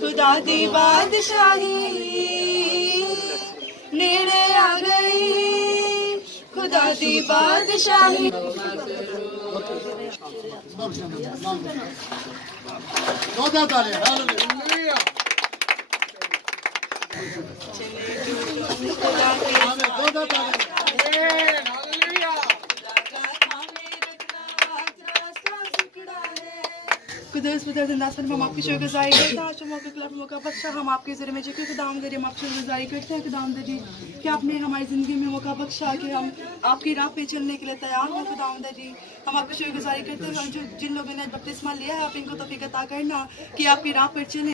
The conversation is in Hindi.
खुदा दी बादशाही नेड़े आ गई, खुदा दी बादशाही। हम आपकी शुक्रगुजारी करते हैं, आज मौका बख्शा हम आपके ज़रिए में जिक्र खुदाम दे, हम आपकी शुक्रगुजारी करते हैं खुदाम दे जी कि आपने हमारी ज़िंदगी में मौका बख्शा कि हम आपकी राह पे चलने के लिए तैयार हैं खुदाम दे जी। हम आपकी शुक्रगुजारी करते हैं, जो जिन लोगों ने बपतिस्मा लिया है आप इनको तौफीक अता करना कि आपकी राह पर चलें।